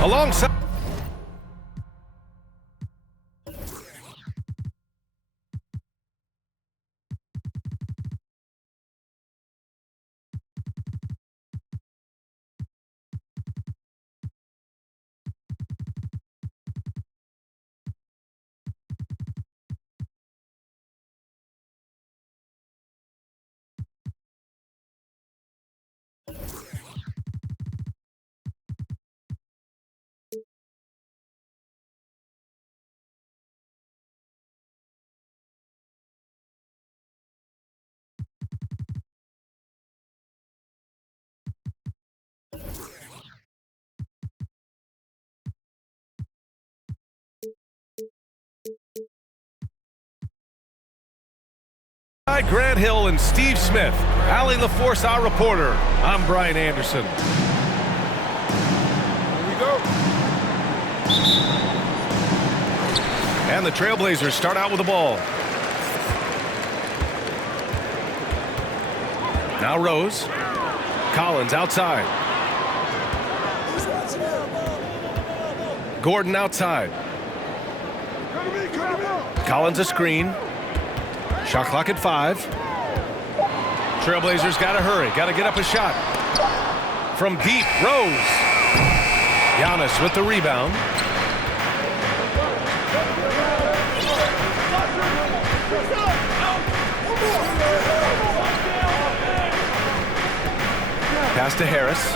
Alongside. Grant Hill and Steve Smith. Allie LaForce, our reporter. I'm Brian Anderson. Here we go. And the Trailblazers start out with the ball. Now Rose. Collins outside. Gordon outside. Collins a screen. Shot clock at 5. Trailblazers got to hurry. Got to get up a shot. From deep, Rose. Giannis with the rebound. Pass to Harris.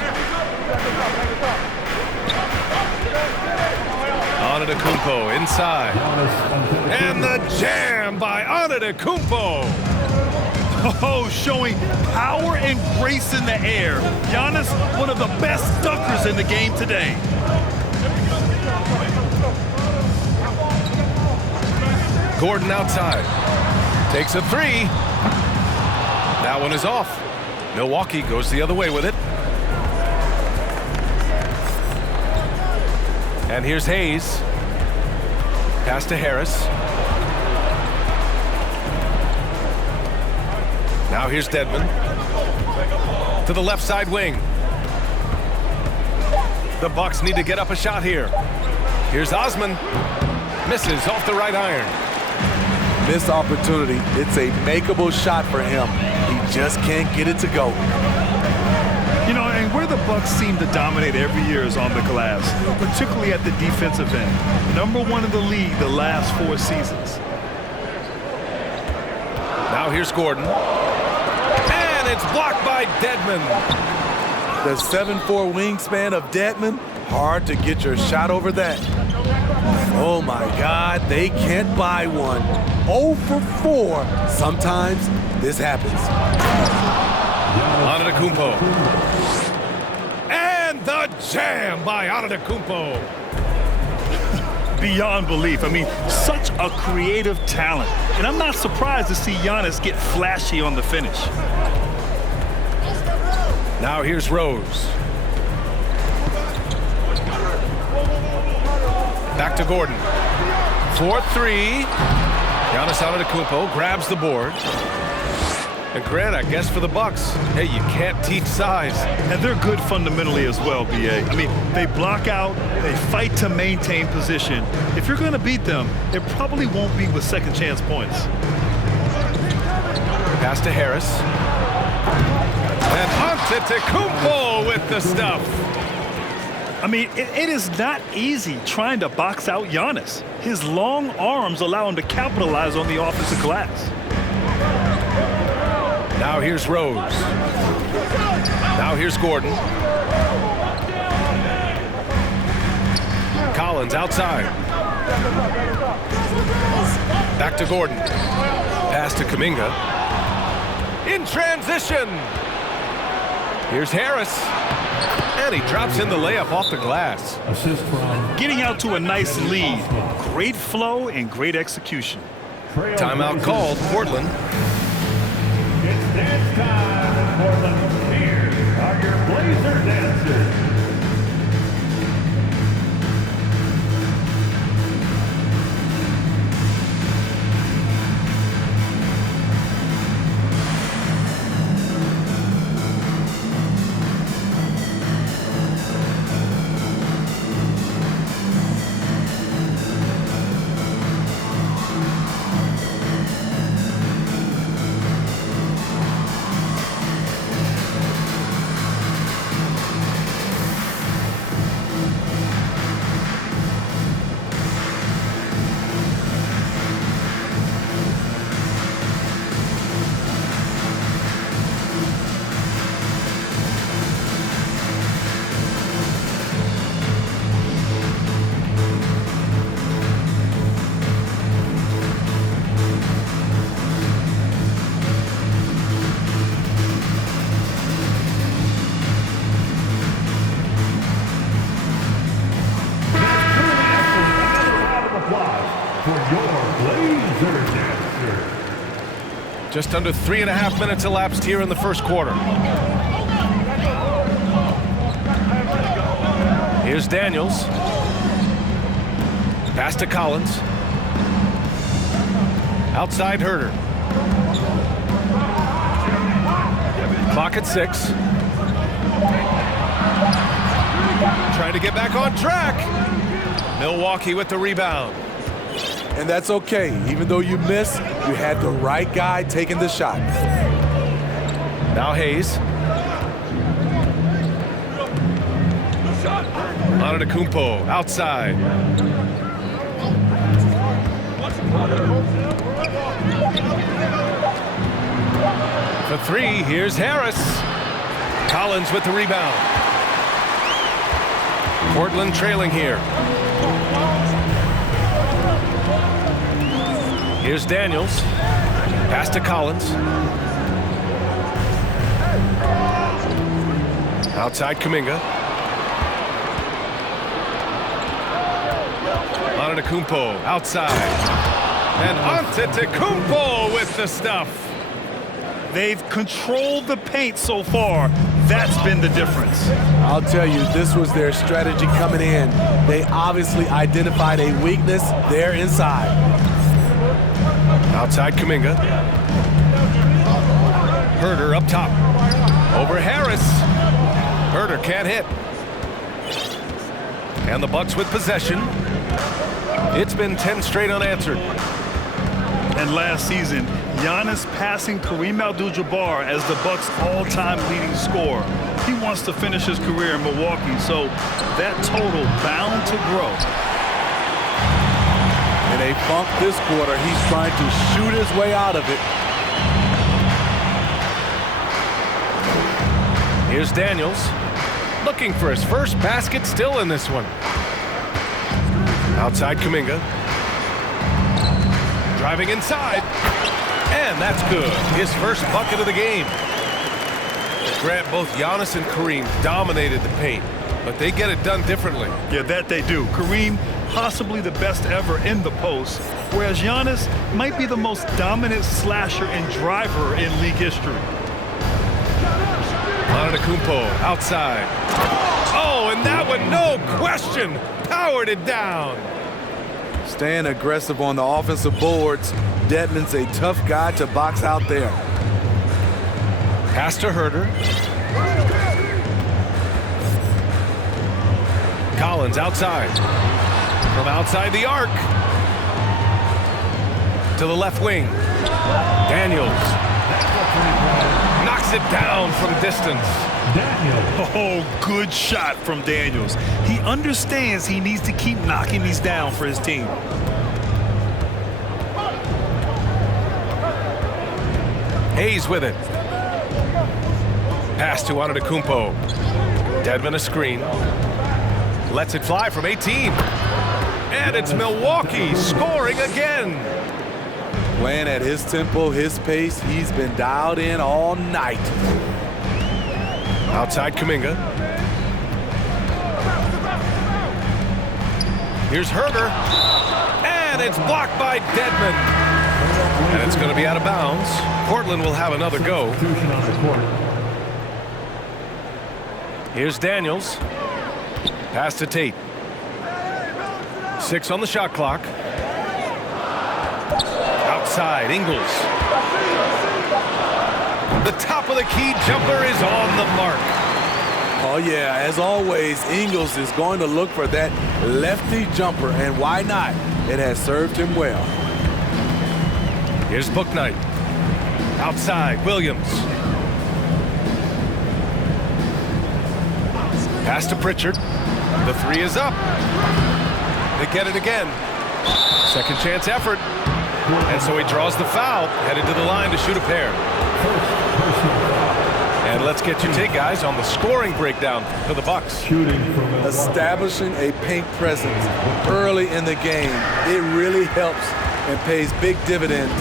Antetokounmpo inside. And the jam by Antetokounmpo. Oh, showing power and grace in the air. Giannis, one of the best dunkers in the game today. Gordon outside. Takes a 3. That one is off. Milwaukee goes the other way with it. And here's Hayes. Pass to Harris. Now here's Dedmon. To the left side wing. The Bucks need to get up a shot here. Here's Osman. Misses off the right iron. Missed opportunity. It's a makeable shot for him. He just can't get it to go. You know, and where the Bucks seem to dominate every year is on the glass, particularly at the defensive end. #1 in the league the last 4 seasons. Now here's Gordon. And it's blocked by Dedmon. The 7'4" wingspan of Dedmon, hard to get your shot over that. Oh my God, they can't buy one. 0 for 4. Sometimes this happens. Antetokounmpo. And the jam by Antetokounmpo. Beyond belief. I mean, such a creative talent. And I'm not surprised to see Giannis get flashy on the finish. Now here's Rose. Back to Gordon. 4-3. Giannis Antetokounmpo grabs the board. And Grant, I guess for the Bucks, hey, you can't teach size. And they're good fundamentally as well, B.A. I mean, they block out, they fight to maintain position. If you're going to beat them, it probably won't be with second chance points. Pass to Harris. And Antetokounmpo with the stuff. I mean, it is not easy trying to box out Giannis. His long arms allow him to capitalize on the offensive glass. Now here's Rose. Now here's Gordon. Collins outside. Back to Gordon. Pass to Kuminga. In transition. Here's Harris. And he drops in the layup off the glass. Getting out to a nice lead. Great flow and great execution. Timeout called, Portland. It's dance time in Portland. Here are your Blazer dancers. Just under 3.5 minutes elapsed here in the first quarter. Here's Daniels. Pass to Collins. Outside Herder. Clock at 6. Trying to get back on track. Milwaukee with the rebound. And that's okay. Even though you missed, you had the right guy taking the shot. Now Hayes. Antetokounmpo outside. For 3, here's Harris. Collins with the rebound. Portland trailing here. Here's Daniels. Pass to Collins. Outside Kuminga. Antetokounmpo outside. And Antetokounmpo with the stuff. They've controlled the paint so far. That's been the difference. I'll tell you, this was their strategy coming in. They obviously identified a weakness there inside. Outside Kuminga. Herder up top. Over Harris. Herder can't hit. And the Bucks with possession. It's been 10 straight unanswered. And last season, Giannis passing Kareem Abdul-Jabbar as the Bucks' all-time leading scorer. He wants to finish his career in Milwaukee, so that total bound to grow. In a funk this quarter, he's trying to shoot his way out of it. Here's Daniels. Looking for his first basket, still in this one. Outside Kuminga. Driving inside. And that's good. His first bucket of the game. Grant, both Giannis and Kareem dominated the paint, but they get it done differently. Yeah, that they do. Kareem, possibly the best ever in the post, whereas Giannis might be the most dominant slasher and driver in league history. Antetokounmpo outside. Oh, and that one, no question, powered it down. Staying aggressive on the offensive boards. Dedmon's a tough guy to box out there. Pass to Herder. Collins outside. From outside the arc. To the left wing. Daniels. Knocks it down from distance. Oh, good shot from Daniels. He understands he needs to keep knocking these down for his team. Hayes with it. Pass to Antetokounmpo. Dedmon a screen. Lets it fly from 18. And it's Milwaukee scoring again. Playing at his tempo, his pace. He's been dialed in all night. Outside Kuminga. Here's Herder. And it's blocked by Dedmon. And it's going to be out of bounds. Portland will have another go. Here's Daniels. Pass to Tate. 6 on the shot clock. Outside, Ingles. The top of the key jumper is on the mark. Oh yeah, as always, Ingles is going to look for that lefty jumper, and why not? It has served him well. Here's Bouknight. Outside, Williams. Pass to Pritchard. The 3 is up. They get it again. Second chance effort. And so he draws the foul, headed to the line to shoot a pair. And let's get your take, guys, on the scoring breakdown for the Bucks. Establishing a paint presence early in the game, it really helps and pays big dividends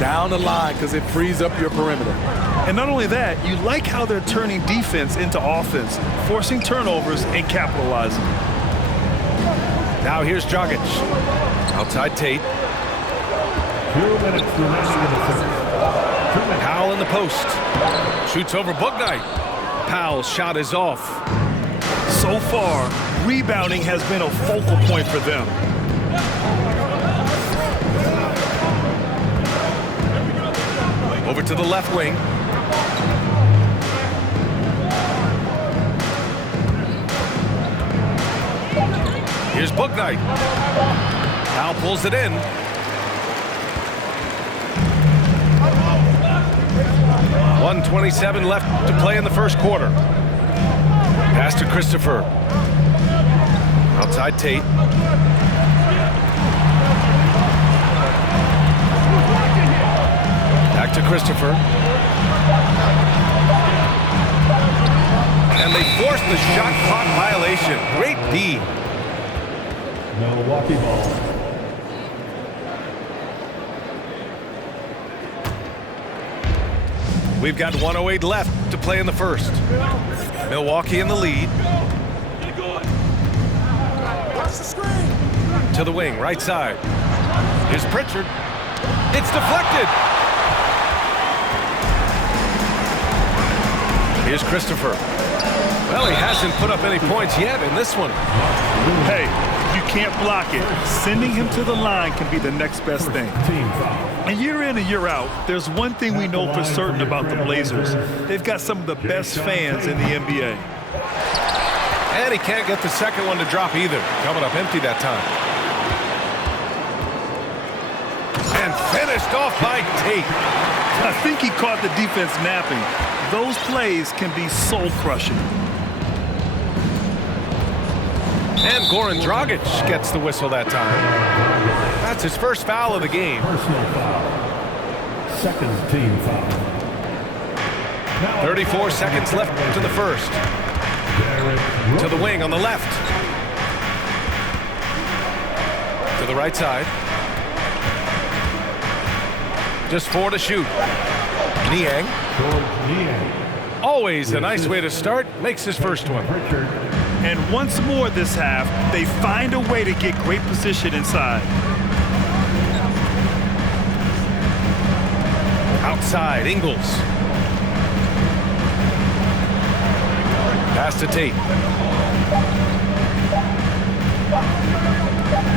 down the line because it frees up your perimeter. And not only that, you like how they're turning defense into offense, forcing turnovers and capitalizing. Now here's Dragic. Outside Tate. 2 minutes remaining in the third. Powell in the post. Shoots over Bouknight. Powell's shot is off. So far, rebounding has been a focal point for them. Over to the left wing. Here's Bouknight. Powell pulls it in. .127 left to play in the first quarter. Pass to Christopher. Outside Tate. Back to Christopher. And they force the shot clock violation. Great D. Milwaukee ball. We've got 1:08 left to play in the first. Milwaukee in the lead. To the wing, right side. Here's Pritchard. It's deflected. Here's Christopher. Well, he hasn't put up any points yet in this one. Hey, you can't block it. Sending him to the line can be the next best thing. And year in and year out, there's one thing we know for certain about the Blazers. They've got some of the best fans in the NBA. And he can't get the second one to drop either. Coming up empty that time. And finished off by Tate. I think he caught the defense napping. Those plays can be soul-crushing. And Goran Dragic gets the whistle that time. That's his first foul of the game. Personal foul. Second team foul. 34 seconds left to the first. To the wing on the left. To the right side. Just 4 to shoot. Niang. Always a nice way to start. Makes his first one. And once more this half, they find a way to get great position inside. Outside, Ingles. Pass to Tate.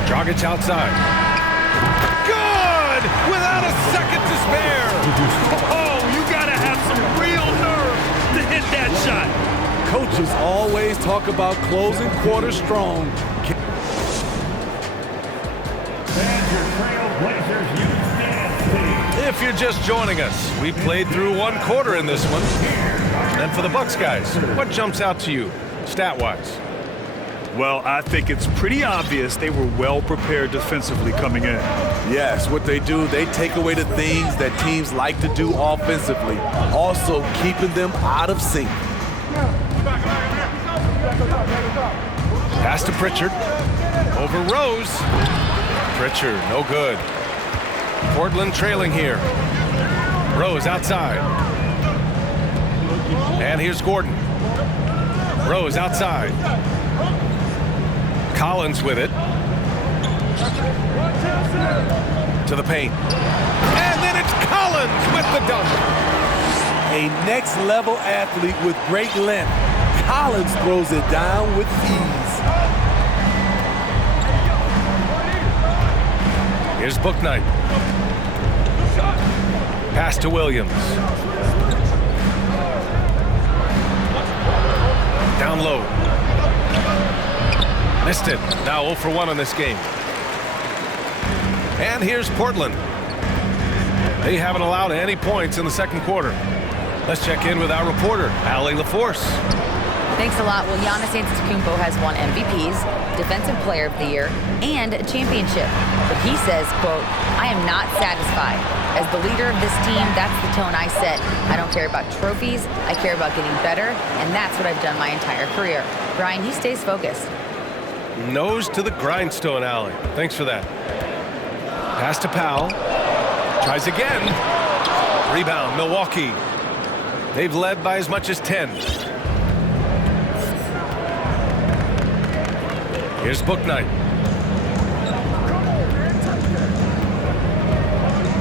Dragic outside. Good! Without a second to spare. Oh, you gotta have some real nerve to hit that shot. Coaches always talk about closing quarter strong. And your Trailblazers youth dance team. If you're just joining us, we played through one quarter in this one. And for the Bucks guys, what jumps out to you, stat-wise? Well, I think it's pretty obvious they were well prepared defensively coming in. Yes, what they do, they take away the things that teams like to do offensively, also keeping them out of sync. Pass to Pritchard. Over Rose. Pritchard, no good. Portland trailing here. Rose outside. And here's Gordon. Rose outside. Collins with it. To the paint. And then it's Collins with the dunk. A next-level athlete with great length. Collins throws it down with ease. Here's Bouknight. Pass to Williams. Down low. Missed it. Now 0 for 1 on this game. And here's Portland. They haven't allowed any points in the second quarter. Let's check in with our reporter, Allie LaForce. Thanks a lot. Well, Giannis Antetokounmpo has won MVPs, Defensive Player of the Year, and a championship. But he says, quote, "I am not satisfied. As the leader of this team, that's the tone I set. I don't care about trophies. I care about getting better, and that's what I've done my entire career." Brian, he stays focused. Nose to the grindstone, Allie. Thanks for that. Pass to Powell. Tries again. Rebound, Milwaukee. They've led by as much as 10. Here's Bouknight.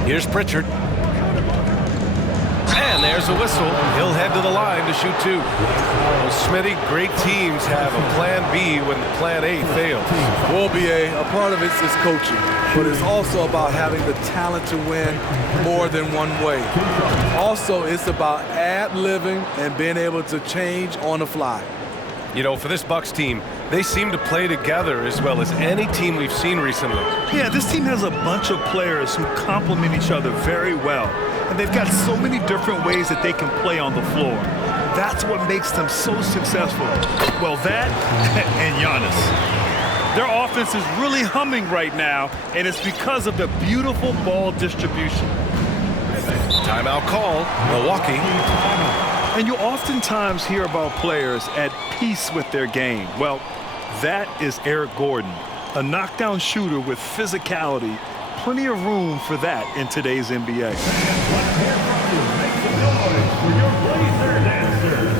Here's Pritchard. And there's a whistle. He'll head to the line to shoot 2. Well, Smitty, great teams have a plan B when the plan A fails. Well, BA, a part of it is coaching, but it's also about having the talent to win more than one way. Also, it's about ad-libbing and being able to change on the fly. You know, for this Bucks team, they seem to play together as well as any team we've seen recently. Yeah, this team has a bunch of players who complement each other very well. And they've got so many different ways that they can play on the floor. That's what makes them so successful. Well, that and Giannis. Their offense is really humming right now, and it's because of the beautiful ball distribution. Timeout call, Milwaukee. And you oftentimes hear about players at peace with their game. Well, that is Eric Gordon, a knockdown shooter with physicality. Plenty of room for that in today's NBA. Let's hear from you. Make some noise for your Blazer dancers.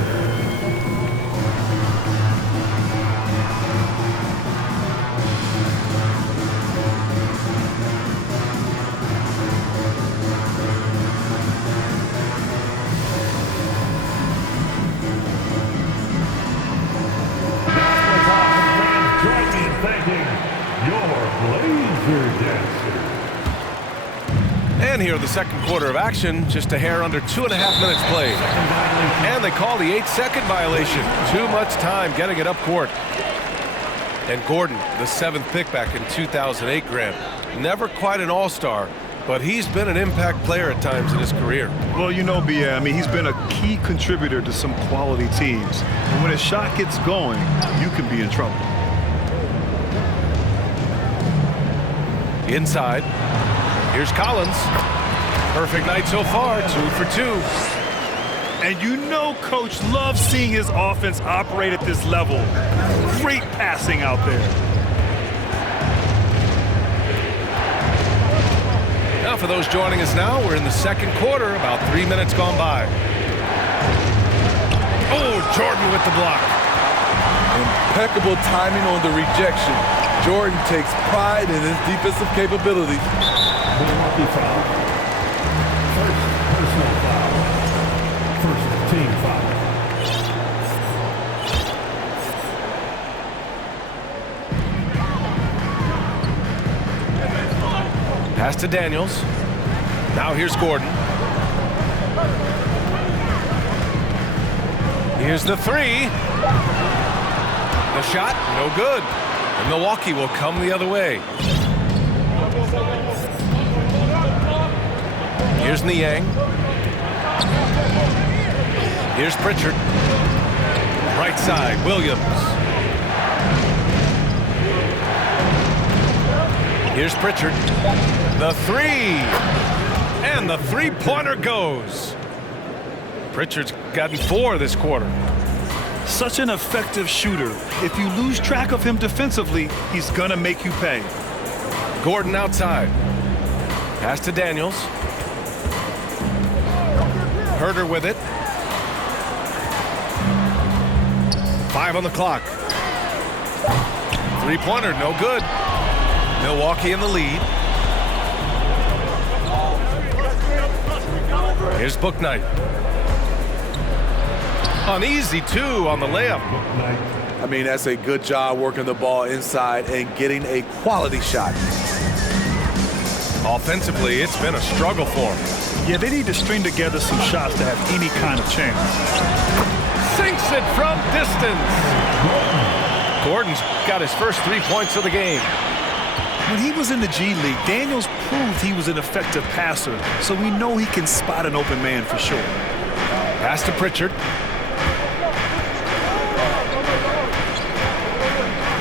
Join me in thanking your Blazer dancers. And here in the second quarter of action, just a hair under 2.5 minutes played. And they call the 8-second violation. Too much time getting it up court. And Gordon, the 7th pick back in 2008, Grant. Never quite an all-star, but he's been an impact player at times in his career. Well, you know, B.A., I mean, he's been a key contributor to some quality teams. And when his shot gets going, you can be in trouble. Inside. Here's Collins. Perfect night so far, 2 for 2. And you know Coach loves seeing his offense operate at this level. Great passing out there. Now for those joining us now, we're in the second quarter, about 3 minutes gone by. Oh, Jordan with the block. Impeccable timing on the rejection. Jordan takes pride in his defensive capabilities. Milwaukee foul. First personal foul. First team foul. Pass to Daniels. Now here's Gordon. Here's the 3. The shot, no good. And Milwaukee will come the other way. Here's Niang. Here's Pritchard. Right side, Williams. Here's Pritchard. The 3. And the three-pointer goes. Pritchard's gotten 4 this quarter. Such an effective shooter. If you lose track of him defensively, he's going to make you pay. Gordon outside. Pass to Daniels. Herter with it. 5 on the clock. Three-pointer, no good. Milwaukee in the lead. Here's Bouknight. An easy 2 on the layup. I mean, that's a good job working the ball inside and getting a quality shot. Offensively, it's been a struggle for him. Yeah, they need to string together some shots to have any kind of chance. Sinks it from distance. Gordon's got his first 3 points of the game. When he was in the G League, Daniels proved he was an effective passer, so we know he can spot an open man for sure. Pass to Pritchard.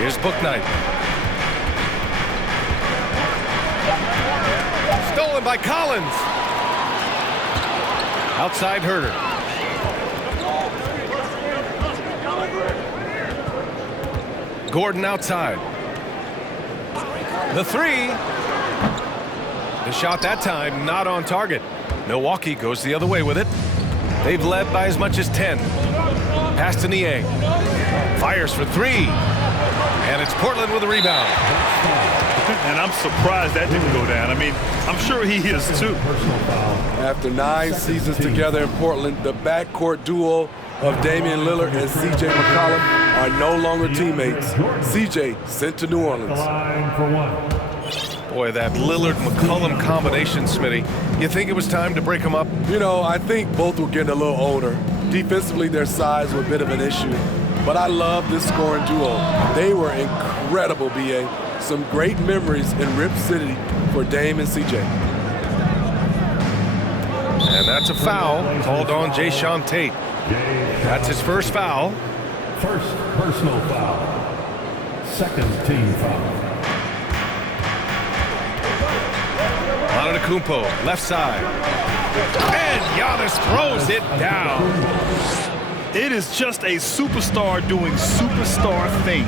Here's Bouknight. Stolen by Collins. Outside Herter. Gordon outside. The 3. The shot that time not on target. Milwaukee goes the other way with it. They've led by as much as 10. Pass to Niang. Fires for 3. And it's Portland with a rebound. And I'm surprised that didn't go down. I mean, I'm sure he is too. After 9 seasons together in Portland, the backcourt duo of Damian Lillard and C.J. McCollum are no longer teammates. C.J. sent to New Orleans. Line for one. Boy, that Lillard-McCollum combination, Smitty. You think it was time to break them up? You know, I think both were getting a little older. Defensively, their size was a bit of an issue. But I love this scoring duo. They were incredible, B.A. Some great memories in Rip City for Dame and C.J. And that's a foul called on Jae'Sean Tate. That's his first foul. First personal foul. Second team foul. Antetokounmpo, left side. And Giannis throws it down. It is just a superstar doing superstar things.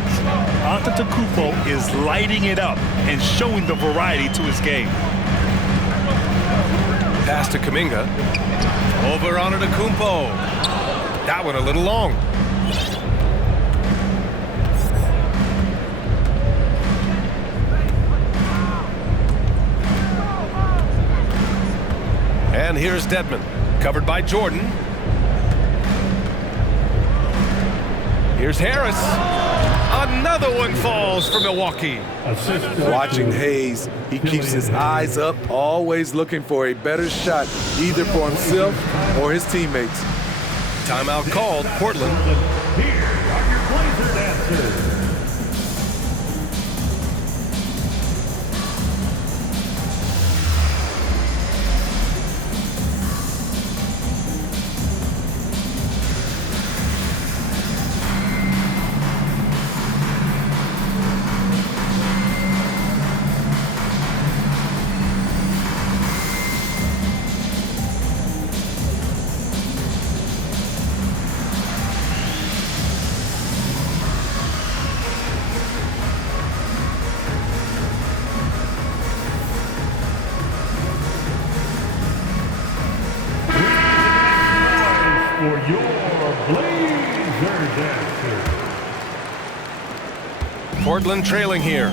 Antetokounmpo is lighting it up and showing the variety to his game. Pass to Kuminga. Over Antetokounmpo. That one a little long. And here's Dedmon, covered by Jordan. Here's Harris. Another one falls for Milwaukee. Watching Hayes, he keeps his eyes up, always looking for a better shot, either for himself or his teammates. Timeout called, Portland. Here are your Blazer dancers. For your Blazer dancers. Portland trailing here.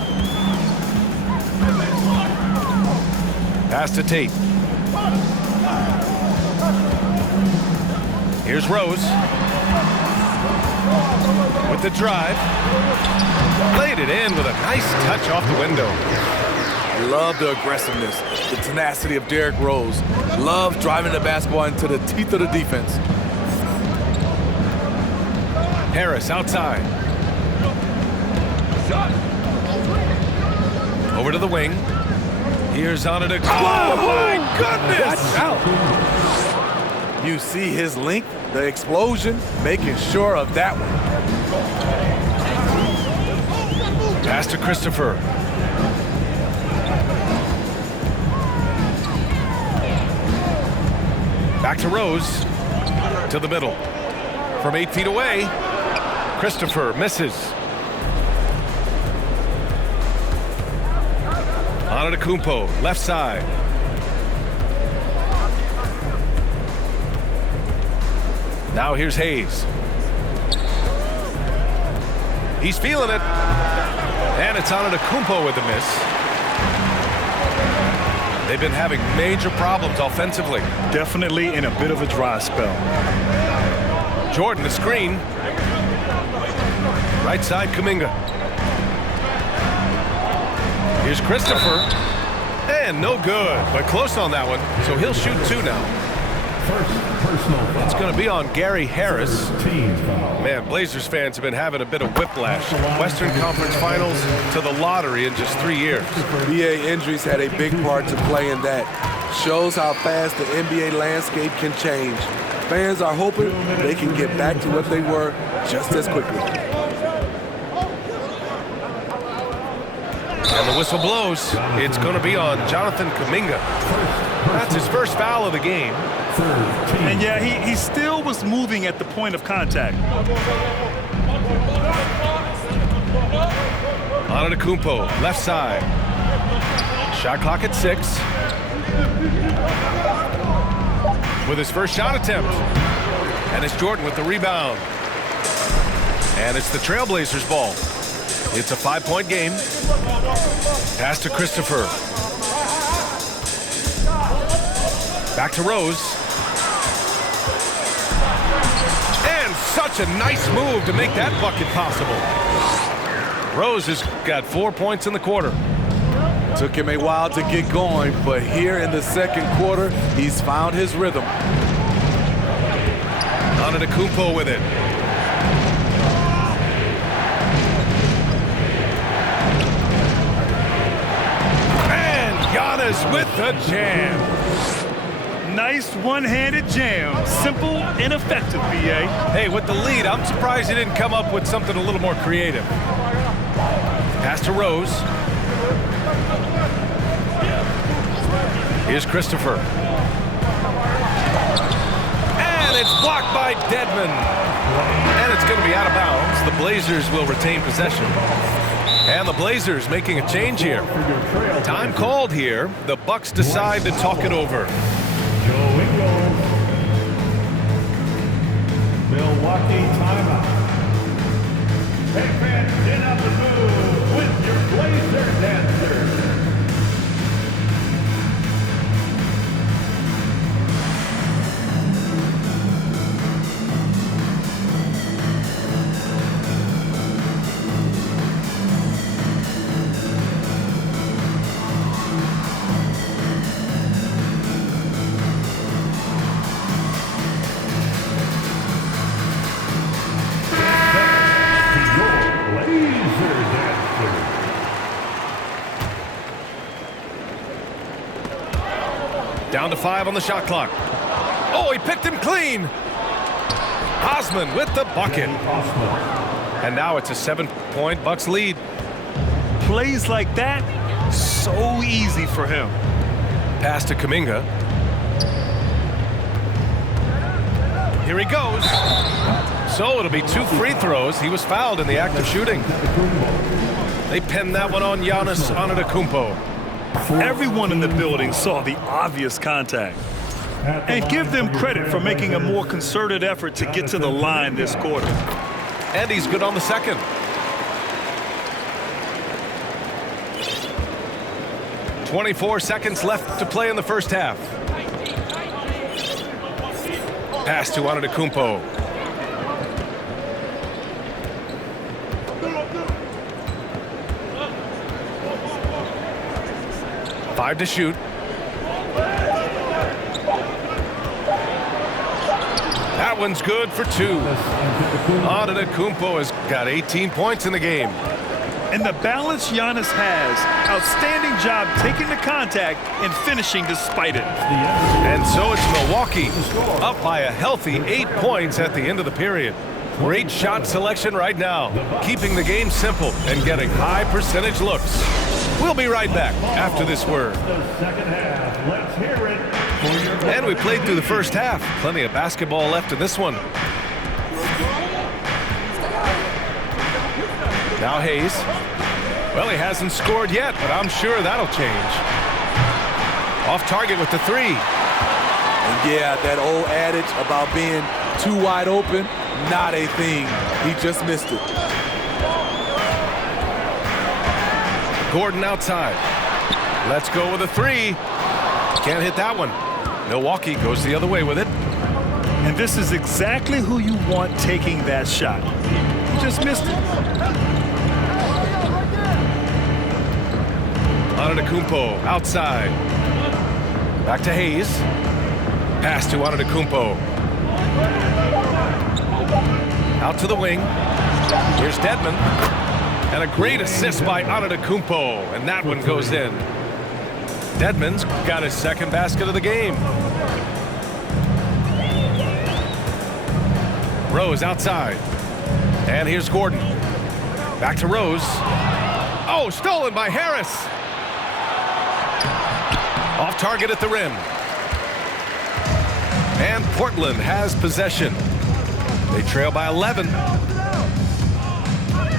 Pass to Tate. Here's Rose. With the drive. Laid it in with a nice touch off the window. Love the aggressiveness, the tenacity of Derrick Rose. Love driving the basketball into the teeth of the defense. Harris outside. Over to the wing. Here's Antetokounmpo. Oh, my goodness! Watch out. You see his length, the explosion, making sure of that one. Pass to Christopher. Back to Rose. To the middle. From 8 feet away. Christopher misses. Antetokounmpo, left side. Now here's Hayes. He's feeling it. And it's Antetokounmpo with the miss. They've been having major problems offensively. Definitely in a bit of a dry spell. Jordan, the screen. Right side, Kuminga. Here's Christopher. And no good, but close on that one. So he'll shoot 2 now. First personal foul. It's going to be on Gary Harris. Team foul. Man, Blazers fans have been having a bit of whiplash. Western Conference Finals to the lottery in just 3 years. NBA injuries had a big part to play in that. Shows how fast the NBA landscape can change. Fans are hoping they can get back to what they were just as quickly. And the whistle blows. It's going to be on Jonathan Kuminga. That's his first foul of the game. And yeah, he still was moving at the point of contact. Antetokounmpo, left side. Shot clock at 6. With his first shot attempt. And it's Jordan with the rebound. And it's the Trailblazers' ball. It's a 5-point game. Pass to Christopher. Back to Rose. And such a nice move to make that bucket possible. Rose has got 4 points in the quarter. Took him a while to get going, but here in the second quarter, he's found his rhythm. Antetokounmpo with it. And Giannis with the jam. Nice one-handed jam. Simple and effective, B.A. Hey, with the lead, I'm surprised he didn't come up with something a little more creative. Pass to Rose. Here's Christopher. And it's blocked by Dedmon. And it's going to be out of bounds. The Blazers will retain possession. And the Blazers making a change here. Time called here. The Bucks decide to talk it over. Joe Ingles. Milwaukee timeout. Hey fans, get up and move with your Blazer dancers. Down to 5 on the shot clock. Oh, he picked him clean. Osman with the bucket. And now it's a 7-point Bucks lead. Plays like that, so easy for him. Pass to Kuminga. Here he goes. So it'll be 2 free throws. He was fouled in the act of shooting. They pinned that one on Giannis Antetokounmpo. Everyone in the building saw the obvious contact. And give them credit for making a more concerted effort to get to the line this quarter. And he's good on the second. .24 seconds left to play in the first half. Pass to Antetokounmpo. Five to shoot. That one's good for 2. Antetokounmpo has got 18 points in the game. And the balance Giannis has, outstanding job taking the contact and finishing despite it. And so it's Milwaukee up by a healthy 8 points at the end of the period. Great shot selection right now, keeping the game simple and getting high percentage looks. We'll be right back after this word. The second half. Let's hear it for your And we played through the first half. Plenty of basketball left in this one. Now Hayes. Well, he hasn't scored yet, but I'm sure that'll change. Off target with the 3. And yeah, that old adage about being too wide open, not a thing. He just missed it. Gordon outside. Let's go with a 3. Can't hit that one. Milwaukee goes the other way with it. And this is exactly who you want taking that shot. He just missed it. Antetokounmpo outside. Back to Hayes. Pass to Antetokounmpo. Out to the wing. Here's Dedmon. And a great assist by Antetokounmpo. And that one goes in. Dedmon's got his second basket of the game. Rose outside. And here's Gordon. Back to Rose. Oh, stolen by Harris. Off target at the rim. And Portland has possession. They trail by 11.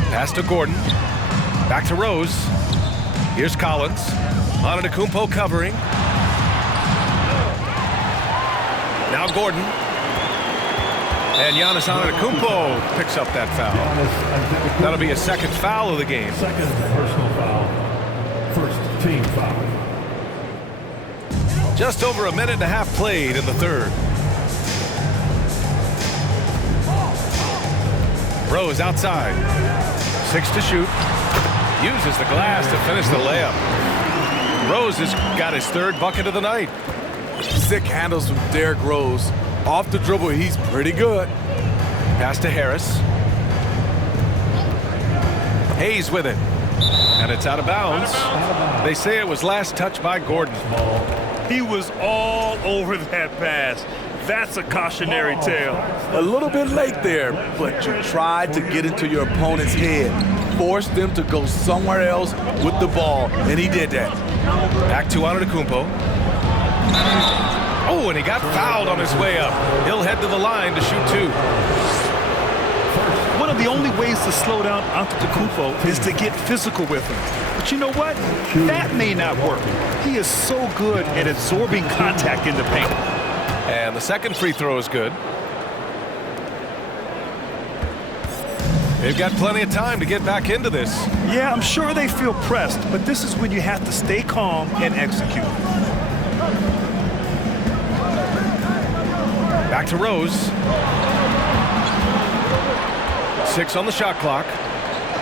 Pass to Gordon. Back to Rose. Here's Collins. Antetokounmpo covering. Now Gordon. And Giannis Antetokounmpo picks up that foul. That'll be a second foul of the game. Second personal foul. First team foul. Just over a minute and a half played in the third. Rose outside. 6 to shoot. Uses the glass to finish the layup. Rose has got his third bucket of the night. Sick handles from Derrick Rose. Off the dribble, he's pretty good. Pass to Harris. Hayes with it. And it's out of bounds. They say it was last touched by Gordon. He was all over that pass. That's a cautionary tale. A little bit late there, but you tried to get into your opponent's head. Forced them to go somewhere else with the ball, and he did that. Back to Antetokounmpo. Oh, and he got fouled on his way up. He'll head to the line to shoot 2. One of the only ways to slow down Antetokounmpo is to get physical with him. But you know what? That may not work. He is so good at absorbing contact in the paint. And the second free throw is good. They've got plenty of time to get back into this. Yeah, I'm sure they feel pressed, but this is when you have to stay calm and execute. Back to Rose. 6 on the shot clock.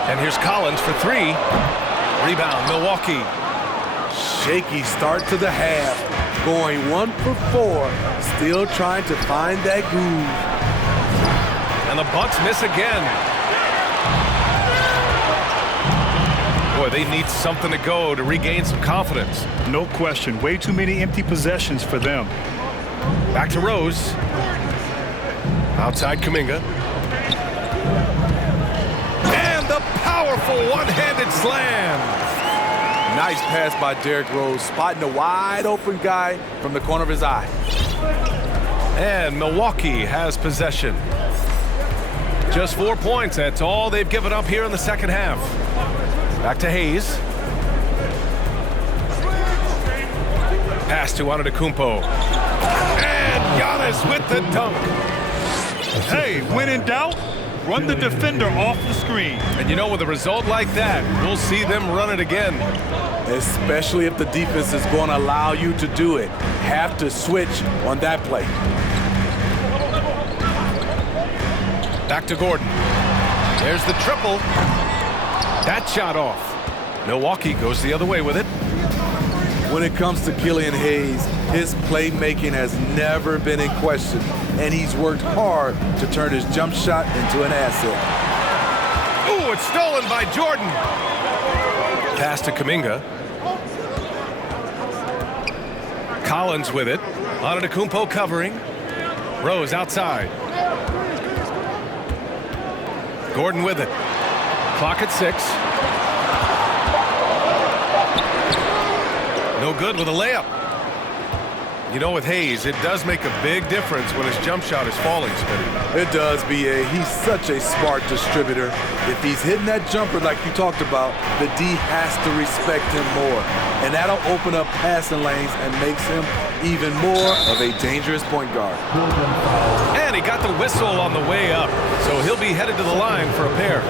And here's Collins for 3. Rebound, Milwaukee. Shaky start to the half. Going 1 for 4. Still trying to find that groove. And the Bucks miss again. Boy, they need something to go to regain some confidence. No question. Way too many empty possessions for them. Back to Rose. Outside Kuminga. And the powerful one-handed slam. Nice pass by Derrick Rose, spotting a wide open guy from the corner of his eye. And Milwaukee has possession. Just 4 points. That's all they've given up here in the second half. Back to Hayes. Pass to Antetokounmpo. And Giannis with the dunk. Hey, when in doubt, run the defender off the screen. And you know, with a result like that, we'll see them run it again. Especially if the defense is going to allow you to do it. Have to switch on that play. Back to Gordon. There's the triple. That shot off. Milwaukee goes the other way with it. When it comes to Killian Hayes, his playmaking has never been in question, and he's worked hard to turn his jump shot into an asset. Ooh, it's stolen by Jordan. Pass to Kuminga. Collins with it. Antetokounmpo covering. Rose outside. Gordon with it. Clock at 6. No good with a layup. You know, with Hayes, it does make a big difference when his jump shot is falling, Smitty. It does, B.A. He's such a smart distributor. If he's hitting that jumper like you talked about, the D has to respect him more. And that'll open up passing lanes and makes him even more of a dangerous point guard. And he got the whistle on the way up, so he'll be headed to the line for a pair.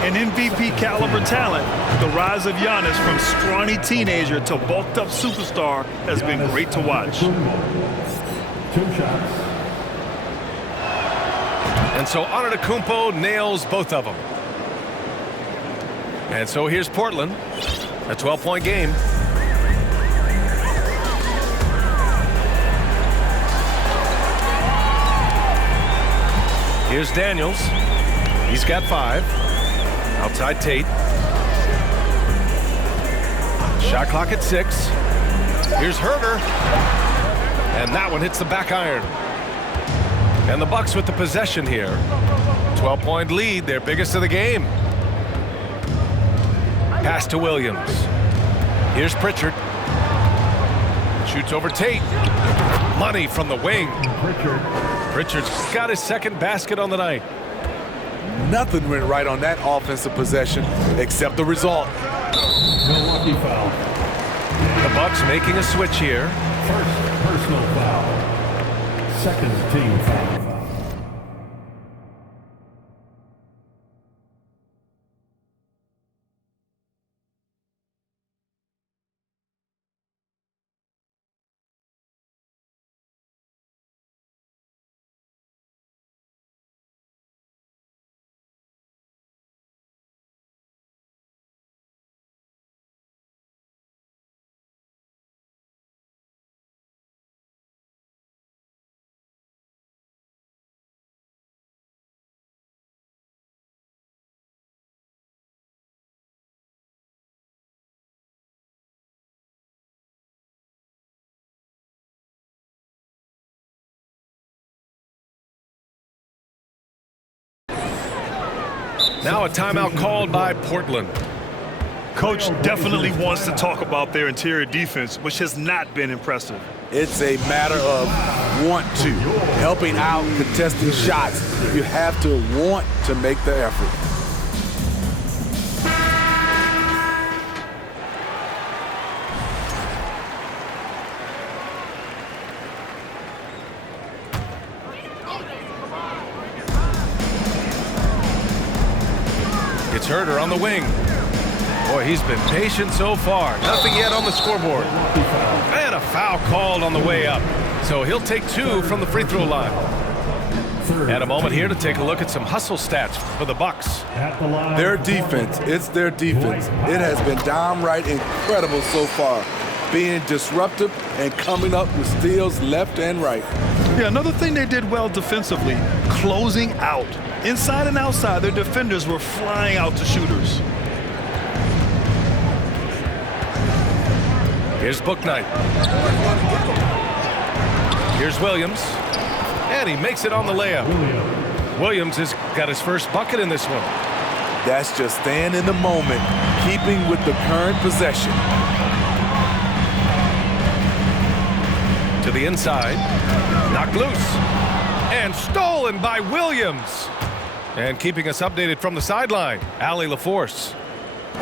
An MVP caliber talent, the rise of Giannis from scrawny teenager to bulked up superstar has been great to watch. 2 shots. And so Antetokounmpo nails both of them. And so here's Portland, a 12-point game. Here's Daniels. He's got 5. Outside Tate. Shot clock at 6. Here's Herter. And that one hits the back iron. And the Bucks with the possession here. 12-point lead, their biggest of the game. Pass to Williams. Here's Pritchard. Shoots over Tate. Money from the wing. Pritchard's got his second basket on the night. Nothing went right on that offensive possession except the result. Milwaukee foul. The Bucks making a switch here. First personal foul. Second team foul. Now a timeout called by Portland. Coach definitely wants to talk about their interior defense, which has not been impressive. It's a matter of want to, helping out, contesting shots. You have to want to make the effort. It's Herder on the wing. Boy, he's been patient so far. Nothing yet on the scoreboard. And a foul called on the way up. So he'll take 2 from the free throw line. And a moment here to take a look at some hustle stats for the Bucks. Their defense, it's their defense. It has been downright incredible so far, being disruptive and coming up with steals left and right. Yeah, another thing they did well defensively, closing out. Inside and outside, their defenders were flying out to shooters. Here's Bouknight. Here's Williams. And he makes it on the layup. Williams has got his first bucket in this one. That's just staying in the moment, keeping with the current possession. To the inside. Knocked loose. And stolen by Williams. And keeping us updated from the sideline, Allie LaForce.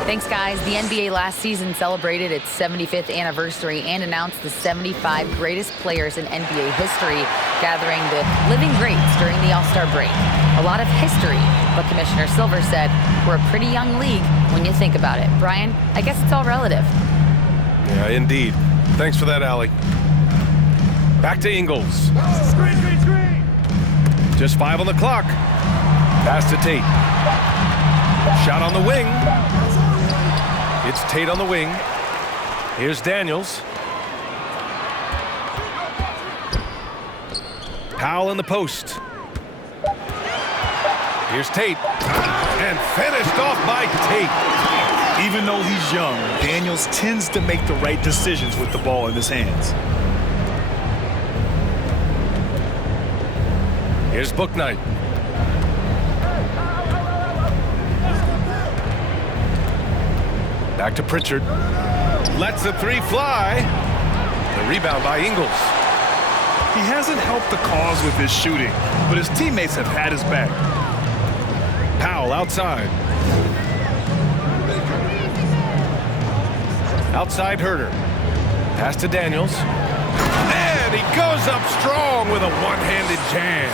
Thanks, guys. The NBA last season celebrated its 75th anniversary and announced the 75 greatest players in NBA history, gathering the living greats during the All-Star break. A lot of history, but Commissioner Silver said we're a pretty young league when you think about it. Brian, I guess it's all relative. Yeah, indeed. Thanks for that, Allie. Back to Ingles. Just 5 on the clock. Pass to Tate. Shot on the wing. It's Tate on the wing. Here's Daniels. Powell in the post. Here's Tate. And finished off by Tate. Even though he's young, Daniels tends to make the right decisions with the ball in his hands. Here's Bouknight. Back to Pritchard. Lets the 3 fly. The rebound by Ingles. He hasn't helped the cause with his shooting, but his teammates have had his back. Powell outside. Outside Herder. Pass to Daniels. And he goes up strong with a one-handed jam.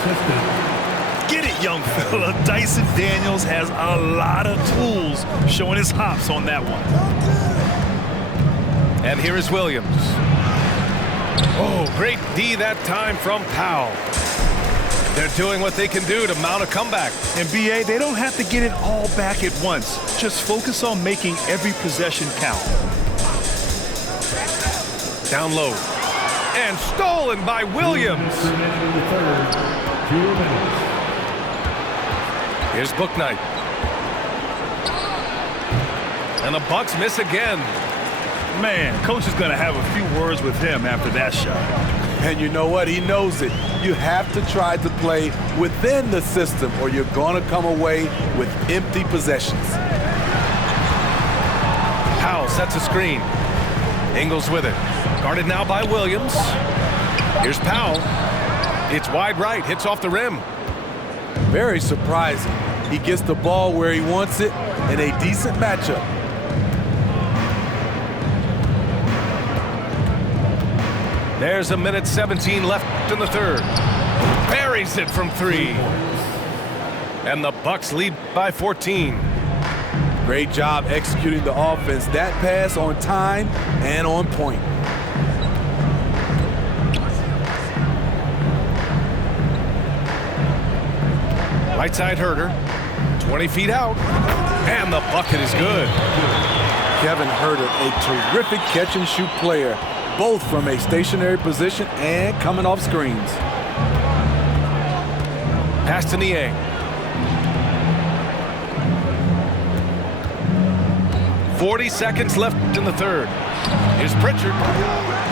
Get it, young fella. Dyson Daniels has a lot of tools, showing his hops on that one. And here is Williams. Oh, great D that time from Powell. They're doing what they can do to mount a comeback. And BA, they don't have to get it all back at once. Just focus on making every possession count. Down low. And stolen by Williams. Here's Bouknight. And the Bucks miss again. Man, coach is going to have a few words with him after that shot. And you know what? He knows it. You have to try to play within the system or you're going to come away with empty possessions. Powell sets a screen. Ingles with it. Guarded now by Williams. Here's Powell. It's wide right. Hits off the rim. Very surprising. He gets the ball where he wants it in a decent matchup. There's a minute 17 left in the third. Buries it from 3. And the Bucks lead by 14. Great job executing the offense. That pass on time and on point. Right side Herder. 20 feet out. And the bucket is good. Kevin Herder, a terrific catch and shoot player, both from a stationary position and coming off screens. Pass to Niang. 40 seconds left in the third. Here's Pritchard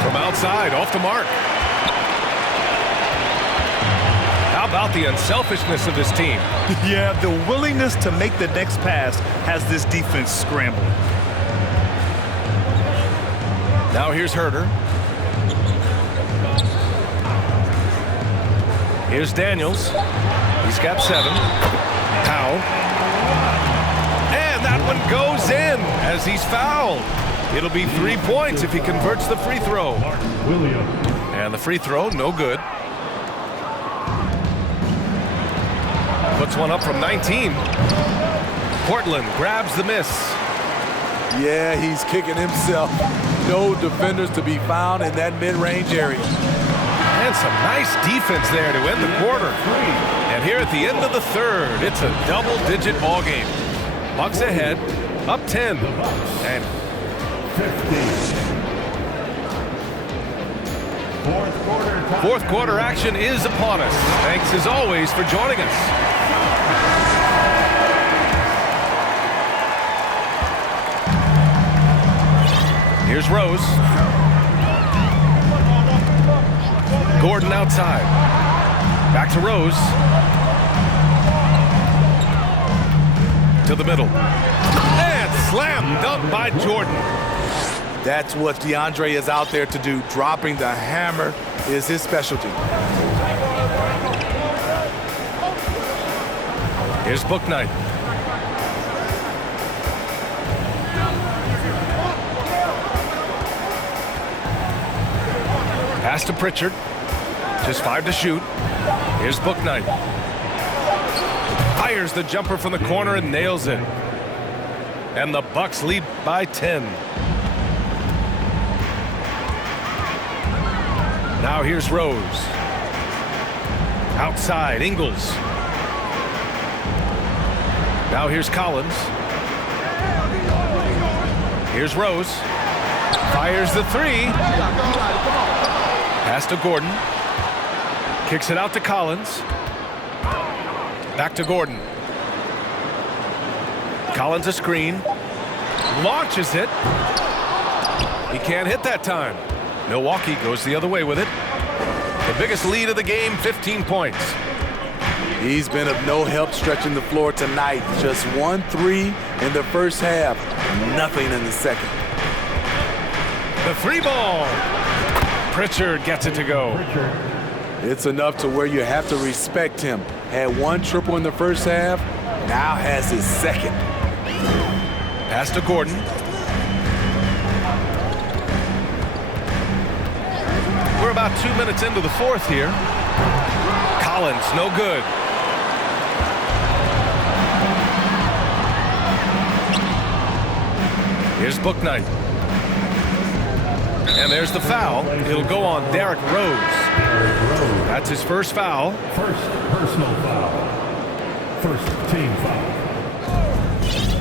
from outside, off the mark. How about the unselfishness of this team. Yeah, the willingness to make the next pass has this defense scrambling. Now here's Herder. Here's Daniels. He's got 7. Powell. And that one goes in as he's fouled. It'll be 3 points if he converts the free throw. Williams. And the free throw, no good. Puts one up from 19. Portland grabs the miss. Yeah, he's kicking himself. No defenders to be found in that mid-range area. And some nice defense there to end the quarter. And here at the end of the third, it's a double-digit ball game. Bucks ahead, up 10. And 15. fourth quarter action is upon us. Thanks as always for joining us. Here's Rose. Gordon outside. Back to Rose. To the middle. And slam dunk by Jordan. That's what DeAndre is out there to do. Dropping the hammer is his specialty. Here's Bouknight. Pass to Pritchard. Just 5 to shoot. Here's Bouknight. Fires the jumper from the corner and nails it. And the Bucks lead by 10. Now here's Rose. Outside, Ingles. Now here's Collins. Here's Rose. Fires the 3. Pass to Gordon. Kicks it out to Collins. Back to Gordon. Collins a screen. Launches it. He can't hit that time. Milwaukee goes the other way with it. The biggest lead of the game, 15 points. He's been of no help stretching the floor tonight. Just 1-3 in the first half. Nothing in the second. The 3 ball. Pritchard gets it to go. It's enough to where you have to respect him. Had 1 triple in the first half, now has his second. Pass to Gordon. We're about 2 minutes into the fourth here. Collins, no good. Here's Bouknight. And there's the foul. It'll go on Derrick Rose. That's his first foul. First personal foul. First team foul.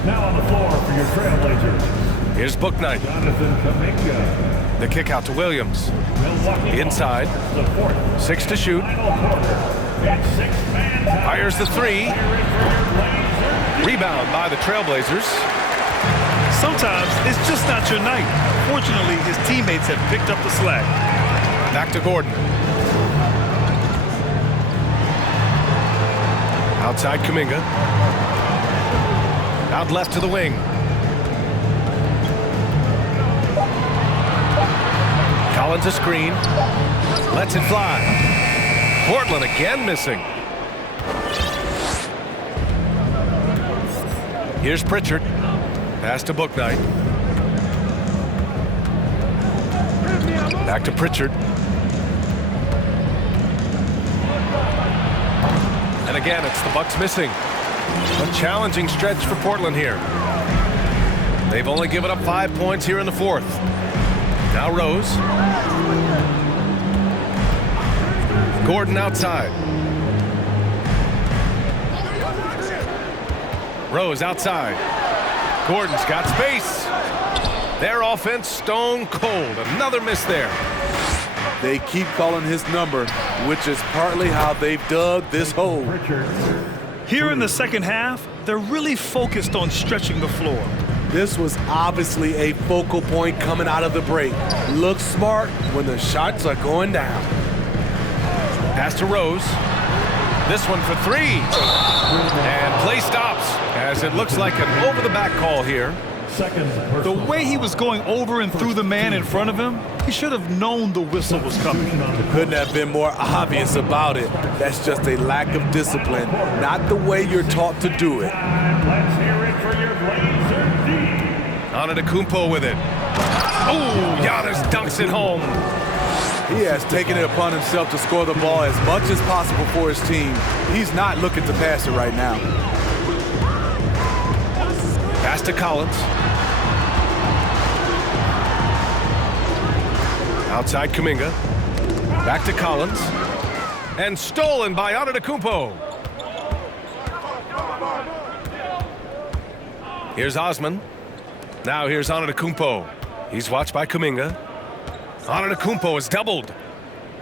Now on the floor for your Trailblazers. Here's Bouknight. Jonathan Kuminga. The kick out to Williams. Milwaukee Inside. the fourth 6 to shoot. final quarter. It's 6-man time. Fires the 3. Rebound by the Trailblazers. Sometimes it's just not your night. Fortunately, his teammates have picked up the slack. Back to Gordon. Outside Kuminga. Out left to the wing. Collins a screen. Lets it fly. Portland again missing. Here's Pritchard. Pass to Bouknight. Back to Pritchard. And again, it's the Bucks missing. A challenging stretch for Portland here. They've only given up 5 points here in the fourth. Now Rose. Gordon outside. Rose outside. Gordon's got space. Their offense stone cold. Another miss there. They keep calling his number, which is partly how they've dug this hole. Here in the second half, they're really focused on stretching the floor. This was obviously a focal point coming out of the break. Looks smart when the shots are going down. Pass to Rose. This one for three. And play stops as it looks like an over-the-back call here. Second The personal way he was going over and through the man in front of him, he should have known the whistle was coming. Couldn't have been more obvious about it. That's just a lack of discipline, not the way you're taught to do it. And let's hear it for your Blazer D. Antetokounmpo with it. Oh, Giannis dunks it home. He has taken it upon himself to score the ball as much as possible for his team. He's not looking to pass it right now. Pass to Collins. Outside Kuminga. Back to Collins. And stolen by Antetokounmpo. Here's Osman. Now here's Antetokounmpo. He's watched by Kuminga. Antetokounmpo is doubled.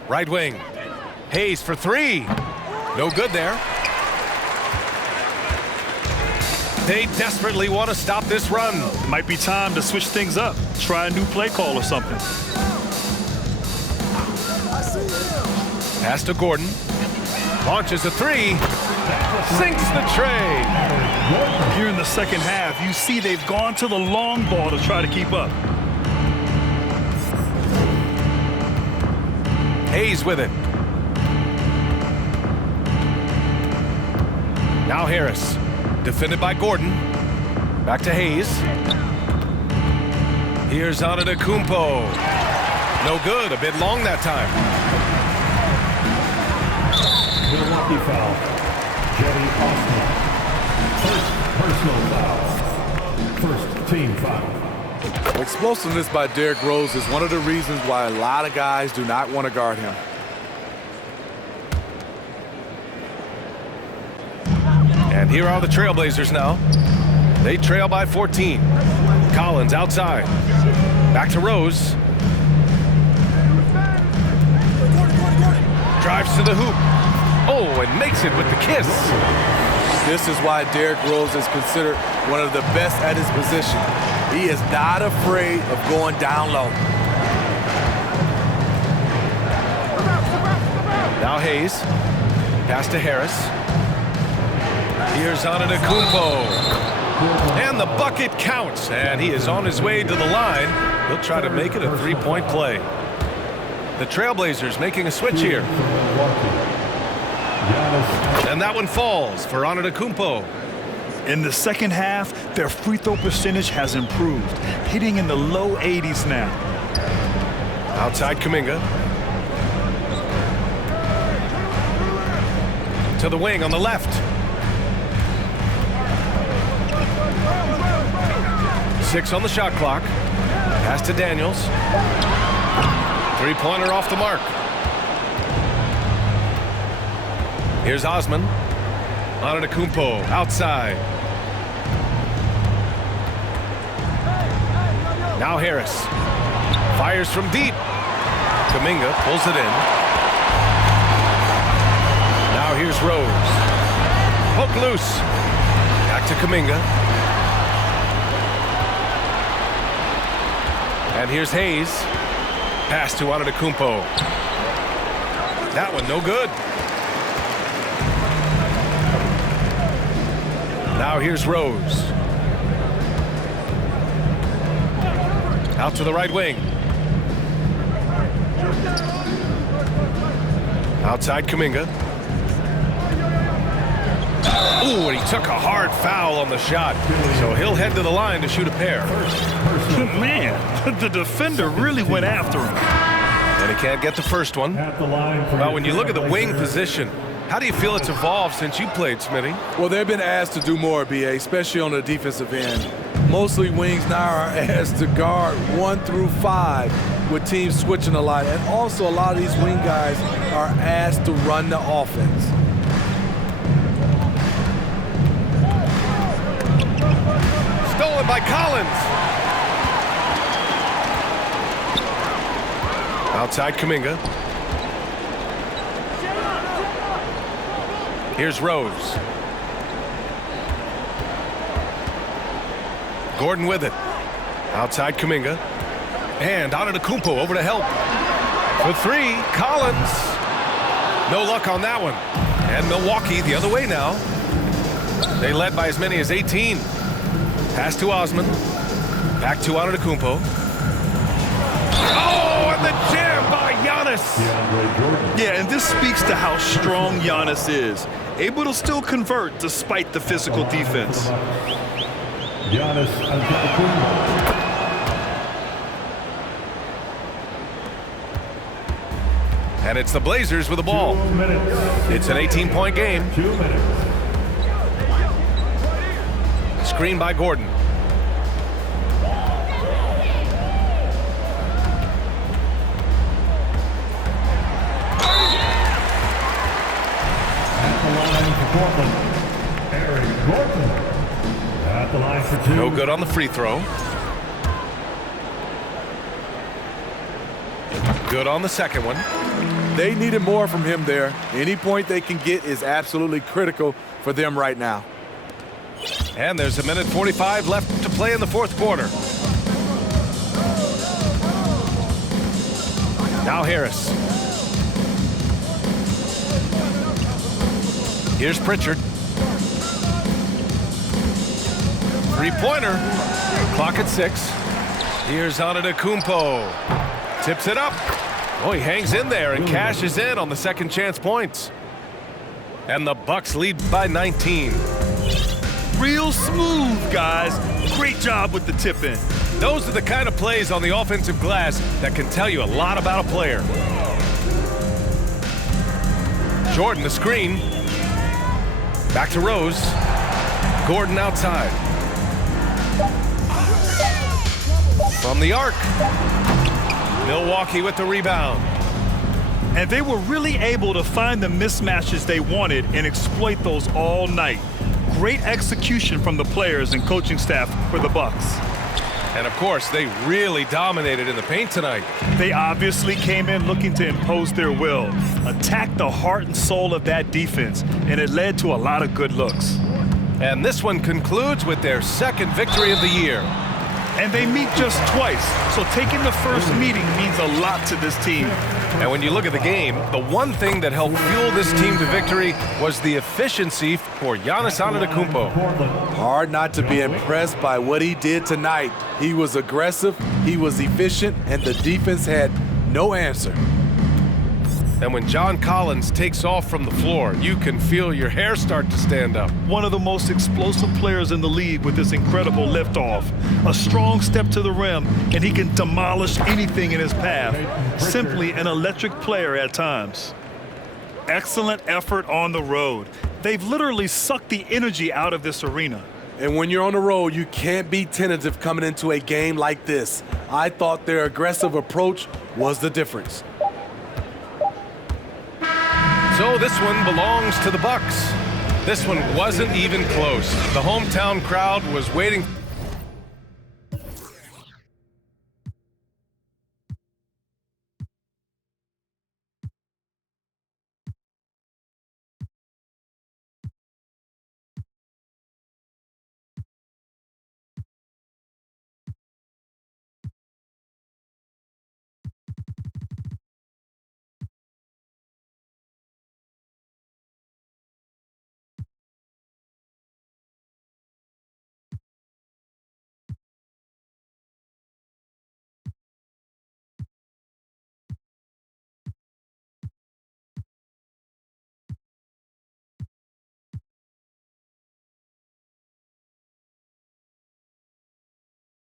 Right wing. Hayes for three. No good there. They desperately want to stop this run. Might be time to switch things up. Try a new play call or something. Pass to Gordon. Launches a three. Sinks the tray. Here in the second half, you see they've gone to the long ball to try to keep up. Hayes with it. Now Harris. Defended by Gordon. Back to Hayes. Here's Antetokounmpo. No good. A bit long that time. Milwaukee foul. Jetty Osman. First personal foul. First team foul. Explosiveness by Derrick Rose is one of the reasons why a lot of guys do not want to guard him. And here are the Trailblazers now. They trail by 14. Collins outside. Back to Rose. Drives to the hoop. Oh, and makes it with the kiss. This is why Derrick Rose is considered one of the best at his position. He is not afraid of going down low. Now Hayes. Pass to Harris. Here's Antetokounmpo. And the bucket counts. And he is on his way to the line. He'll try to make it a three-point play. The Trailblazers making a switch here. And that one falls for Antetokounmpo. In the second half, their free throw percentage has improved, hitting in the low 80s now. Outside Kuminga. To the wing on the left. Six on the shot clock. Pass to Daniels. Three-pointer off the mark. Here's Osman. Antetokounmpo outside. Now Harris. Fires from deep. Kuminga pulls it in. Now here's Rose. Poke loose. Back to Kuminga. And here's Hayes. Pass to Antetokounmpo. That one no good. Now here's Rose. Out to the right wing. Outside Kuminga. Ooh, and he took a hard foul on the shot. So he'll head to the line to shoot a pair. Man, the defender really went after him. And he can't get the first one. At the line for Well, when you look at the wing position, how do you feel it's evolved since you played, Smitty? Well, they've been asked to do more, BA, especially on the defensive end. Mostly wings now are asked to guard 1 through 5 with teams switching a lot. And also a lot of these wing guys are asked to run the offense. Stolen by Collins. Outside Kuminga. Here's Rose. Gordon with it. Outside Kuminga. And Antetokounmpo over to help. For three, Collins. No luck on that one. And Milwaukee the other way now. They led by as many as 18. Pass to Osman. Back to Antetokounmpo. Oh, and the jam by Giannis. Yeah, and this speaks to how strong Giannis is. Able to still convert despite the physical defense. Giannis Antetokounmpo. And it's the Blazers with the ball. 2 minutes. It's an 18-point game. 2 minutes. Screen by Gordon. At the line for Portland, Eric Gordon. At the line for 2. No good on the free throw. Good on the second one. They needed more from him there. Any point they can get is absolutely critical for them right now. And there's a minute 45 left to play in the fourth quarter. Now Harris. Here's Pritchard. Three-pointer. Clock at 6. Here's Antetokounmpo. Tips it up. Oh, he hangs in there and cashes in on the second chance points. And the Bucks lead by 19. Real smooth, guys. Great job with the tip in. Those are the kind of plays on the offensive glass that can tell you a lot about a player. Jordan, the screen. Back to Rose. Gordon outside. From the arc. Milwaukee with the rebound. And they were really able to find the mismatches they wanted and exploit those all night. Great execution from the players and coaching staff for the Bucks. And of course, they really dominated in the paint tonight. They obviously came in looking to impose their will, attack the heart and soul of that defense, and it led to a lot of good looks. And this one concludes with their second victory of the year. And they meet just twice, so taking the first meeting means a lot to this team. And when you look at the game, the one thing that helped fuel this team to victory was the efficiency for Giannis Antetokounmpo. Hard not to be impressed by what he did tonight. He was aggressive, he was efficient, and the defense had no answer. And when John Collins takes off from the floor, you can feel your hair start to stand up. One of the most explosive players in the league with this incredible liftoff. A strong step to the rim, and he can demolish anything in his path. Simply an electric player at times. Excellent effort on the road. They've literally sucked the energy out of this arena. And when you're on the road, you can't be tentative coming into a game like this. I thought their aggressive approach was the difference. So this one belongs to the Bucks. This one wasn't even close. The hometown crowd was waiting